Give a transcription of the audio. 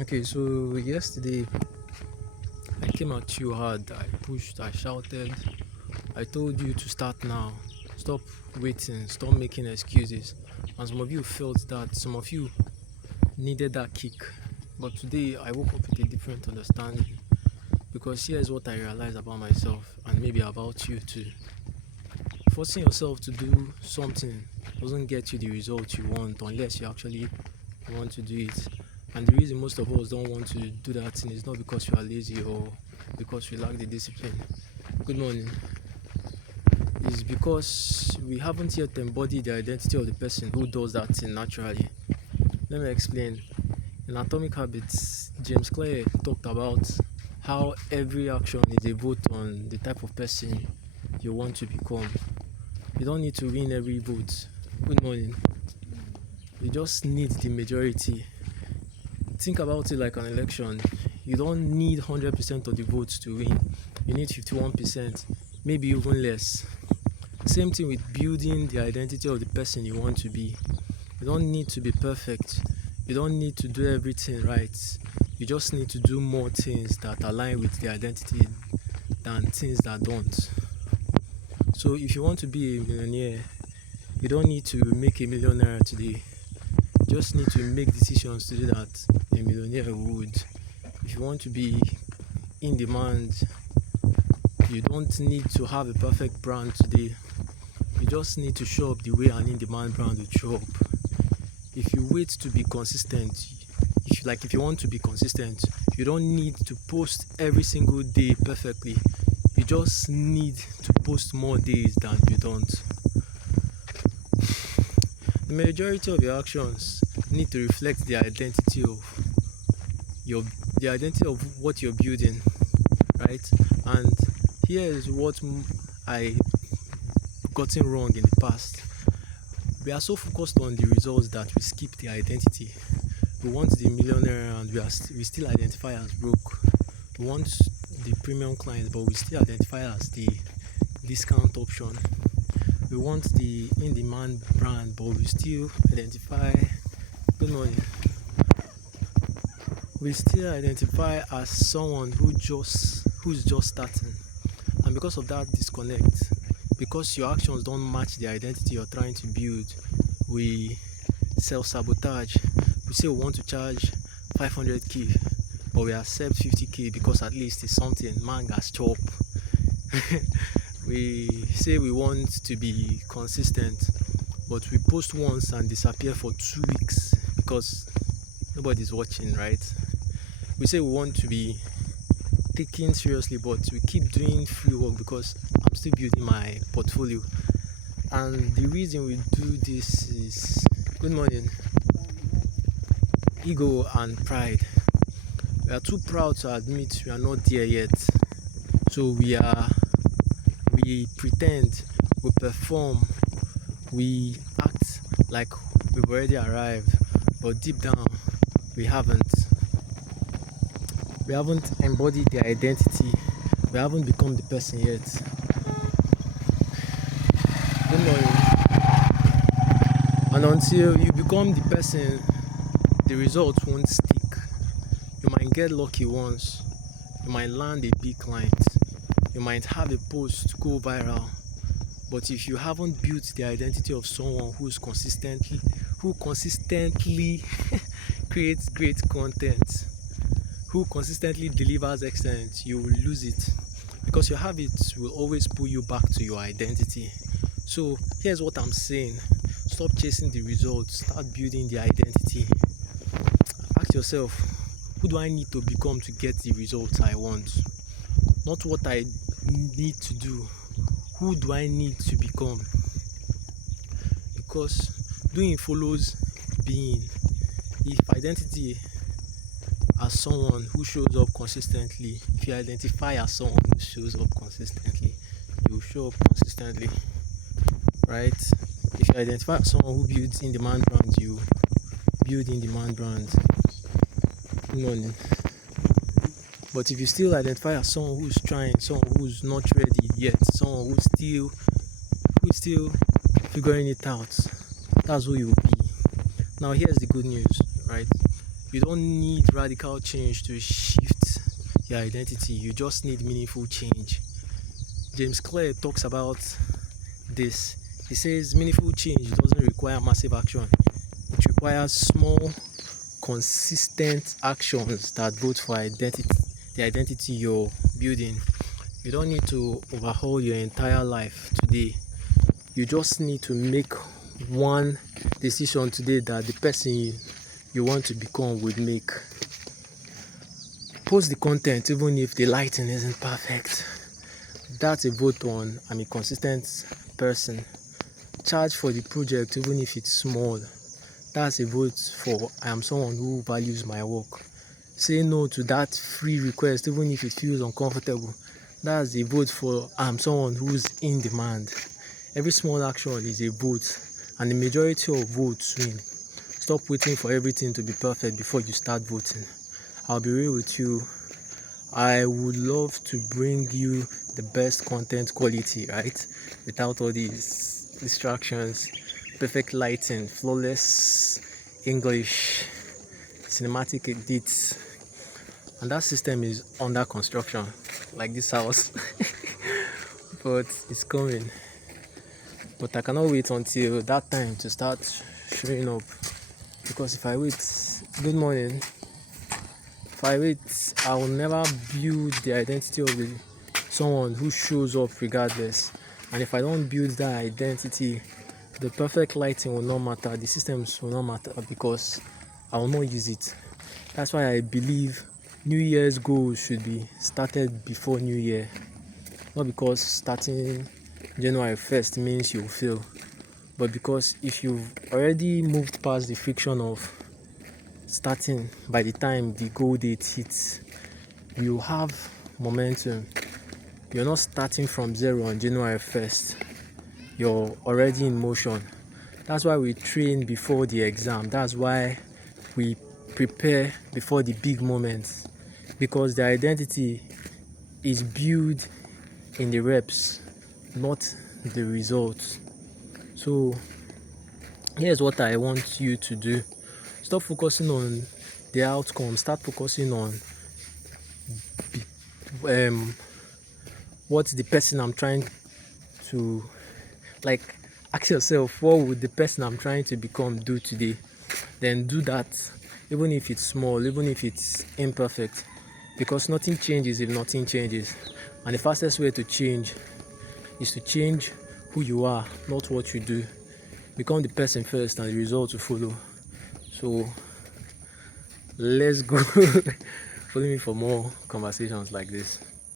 Okay, so yesterday I came at you hard. I pushed, I shouted, I told you to start now. Stop waiting, stop making excuses. And some of you felt that, some of you needed that kick. But today I woke up with a different understanding because here's what I realized about myself and maybe about you too. Forcing yourself to do something doesn't get you the result you want unless you actually want to do it. And the reason most of us don't want to do that thing is not because we are lazy or because we lack the discipline. Good morning. Is because we haven't yet embodied the identity of the person who does that thing naturally. Let me explain. In Atomic Habits, James Clear talked about how every action is a vote on the type of person you want to become. You don't need to win every vote. Good morning. You just need the majority. Think about it like an election. You don't need 100% of the votes to win. You need 51%, maybe even less. Same thing with building the identity of the person you want to be. You don't need to be perfect. You don't need to do everything right. You just need to do more things that align with the identity than things that don't. So if you want to be a millionaire, you don't need to make a millionaire today. You just need to make decisions to do that a millionaire would. If you want to be in demand, you don't need to have a perfect brand today. You just need to show up the way an in-demand brand would show up. If you wait to be consistent, if you want to be consistent, you don't need to post every single day perfectly. You just need to post more days than you don't. The majority of your actions need to reflect your the identity of what you're building, right? And here is what I gotten wrong in the past. We are so focused on the results that we skip the identity. We want the millionaire and we still identify as broke. We want the premium clients, but we still identify as the discount option. We want the in-demand brand, but we still identify. Good morning. We still identify as someone who's just starting. And because of that disconnect, because your actions don't match the identity you're trying to build, we self-sabotage. We say we want to charge 500k, but we accept 50k because at least it's something man has chop. We say we want to be consistent, but we post once and disappear for 2 weeks because nobody's watching, right? We say we want to be taken seriously, but we keep doing free work because I'm still building my portfolio. And the reason we do this is, good morning, ego and pride. We are too proud to admit we are not there yet. So we pretend, we perform, we act like we've already arrived, but deep down we haven't. We haven't embodied the identity. We haven't become the person yet. Good morning. And until you become the person, the results won't stick. You might get lucky once. You might land a big client. You might have a post go viral. But if you haven't built the identity of someone who consistently creates great content, who consistently delivers excellence, you will lose it because your habits will always pull you back to your identity. So here's what I'm saying: stop chasing the results, start building the identity. Ask yourself, who do I need to become to get the results I want? Not what I need to do. Who do I need to become? Because doing follows being. If identity as someone who shows up consistently, if you identify as someone who shows up consistently, you will show up consistently, right? If you identify as someone who builds in demand brands, you build in demand brands. Good morning. But if you still identify as someone who's trying, someone who's not ready yet, someone who's still figuring it out, that's who you will be. Now here's the good news, right? You don't need radical change to shift your identity, you just need meaningful change. James Clear talks about this. He says meaningful change doesn't require massive action, it requires small, consistent actions that vote for the identity you're building. You don't need to overhaul your entire life today. You just need to make one decision today that the person you want to become would make. Post the content even if the lighting isn't perfect. That's a vote on I'm a consistent person. Charge for the project even if it's small. That's a vote for I am someone who values my work. Say no to that free request even if it feels uncomfortable. That's a vote for I am someone who's in demand. Every small action is a vote, and the majority of votes win. Stop waiting for everything to be perfect before you start voting. I'll be real with you. I would love to bring you the best content quality, right? Without all these distractions, perfect lighting, flawless English, cinematic edits. And that system is under construction, like this house. But it's coming. But I cannot wait until that time to start showing up. Because if I wait, good morning. If I wait, I will never build the identity of someone who shows up regardless. And if I don't build that identity, the perfect lighting will not matter, the systems will not matter because I will not use it. That's why I believe New Year's goals should be started before New Year. Not because starting January 1st means you'll fail, but because if you've already moved past the friction of starting by the time the goal date hits, you have momentum. You're not starting from zero on January 1st. You're already in motion. That's why we train before the exam. That's why we prepare before the big moments. Because the identity is built in the reps, not the results. So here's what I want you to do. Stop focusing on the outcome. Start focusing on what the person I'm trying to, like, ask yourself, what would the person I'm trying to become do today? Then do that, even if it's small, even if it's imperfect, because nothing changes if nothing changes. And the fastest way to change is to change who you are, not what you do. Become the person first and the results will follow. So let's go. Follow me for more conversations like this.